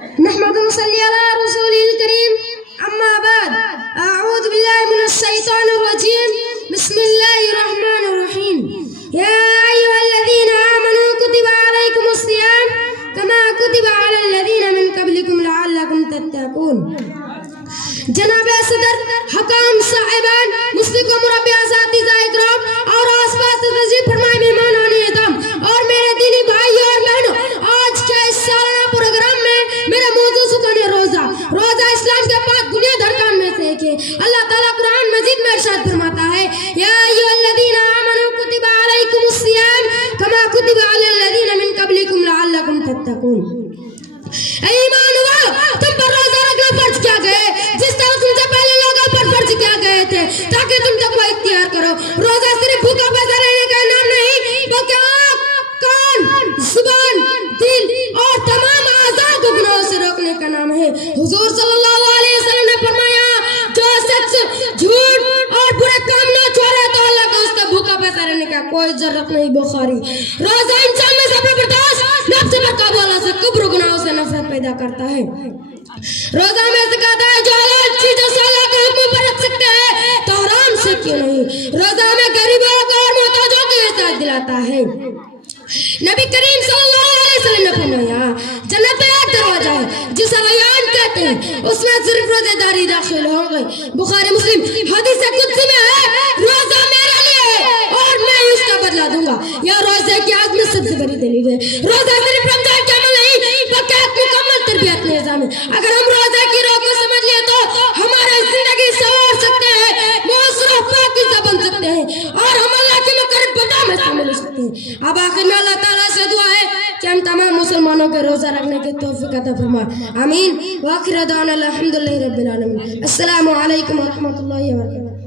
نحمده ونصلي على رسوله الكريم أما بعد أعوذ بالله من الشيطان الرجيم بسم الله الرحمن الرحيم يا أيها الذين آمنوا كتب عليكم الصيام كما كتب على الذين من قبلكم لعلكم تتقون جناب صدر حکام صاحبان مسلم مربی اساتذہ اکرام اور آس پاس تشریف فرمائے مہمانان اعظم اور میرے دینی بھائی اور بہنوں، آج کے اس سالانہ پروگرام میں میرا موضوع سکون روزہ اسلام کے پاک بنیاد ارکان میں سے ایک ہے۔ اللہ تعالیٰ قرآن مجید میں ارشاد فرماتا ہے یا ایھا الذین آمنوا کتب علیکم الصیام کما کتب علی الذین من قبلکم لعلکم تتقون۔ اے ایمان والو، تم پر روزہ رکھنا فرض کیا گئے جس طرح تم سے پہلے لوگوں پر فرض کیا گئے تھے تاکہ تم تقوی اختیار کرو۔ روزہ صرف بھوکا پیسہ رہنے کا نام نہیں بلکہ آنکھ، کان، زبان، دل اور تمام اعضاء کو گناہوں سے روکنے کا نام ہے۔ حضور صلی اللہ علیہ وسلم نے فرمایا جو شخص جھوٹ اور برے کام نہ چھوڑے تو اللہ کو اس کا بھوکا پیسہ رہنے کا کوئی ضرورت نہیں۔ بخاری۔ روزہ انسان میں صبر برداشت، نفس پر قابو اللہ سے کبر گناہوں سے نفرت پیدا کرتا ہے۔ روزہ میں زکات ہے جو حلال چیزوں سے اللہ کے حکم پر رکھ سکتے ہیں تو حرام سے کیوں نہیں۔ روزہ میں غریبوں کو اور محتاجوں کو احساس دلاتا ہے۔ نبی کریم صلی اللہ علیہ وسلم نے فرمایا جنت میں ایک دروازہ ہے جسے ریان کہتے ہیں، اس میں صرف روزے داری داخل ہوں گے۔ بخاری مسلم۔ حدیث قدسی میں ہے روزہ میرے لیے ہے اور میں اس کا بدلہ دوں گا۔ یہ روزے کی آگ میں سب سے بڑی دلیل ہے۔ روزہ صرف رمضان کا عمل نہیں بلکہ ایک مکمل تربیت نظام ہے۔ اگر ہم روزہ کی روح کو سمجھ لیں تو ہماری زندگی سنوار سکتے ہیں، معاشرہ پاکیزہ بن سکتے ہیں اور ہم اللہ کے مقرب بندوں میں شامل ہو سکتے ہیں۔ اب آخر میں اللہ تعالیٰ سے دعا ہے کہ ہم تمام مسلمانوں کے روزہ رکھنے کی توفیق عطا فرمائے، آمین۔ وآخر دعوانا الحمدللہ رب العالمین۔ السلام علیکم ورحمۃ اللہ وبرکاتہ۔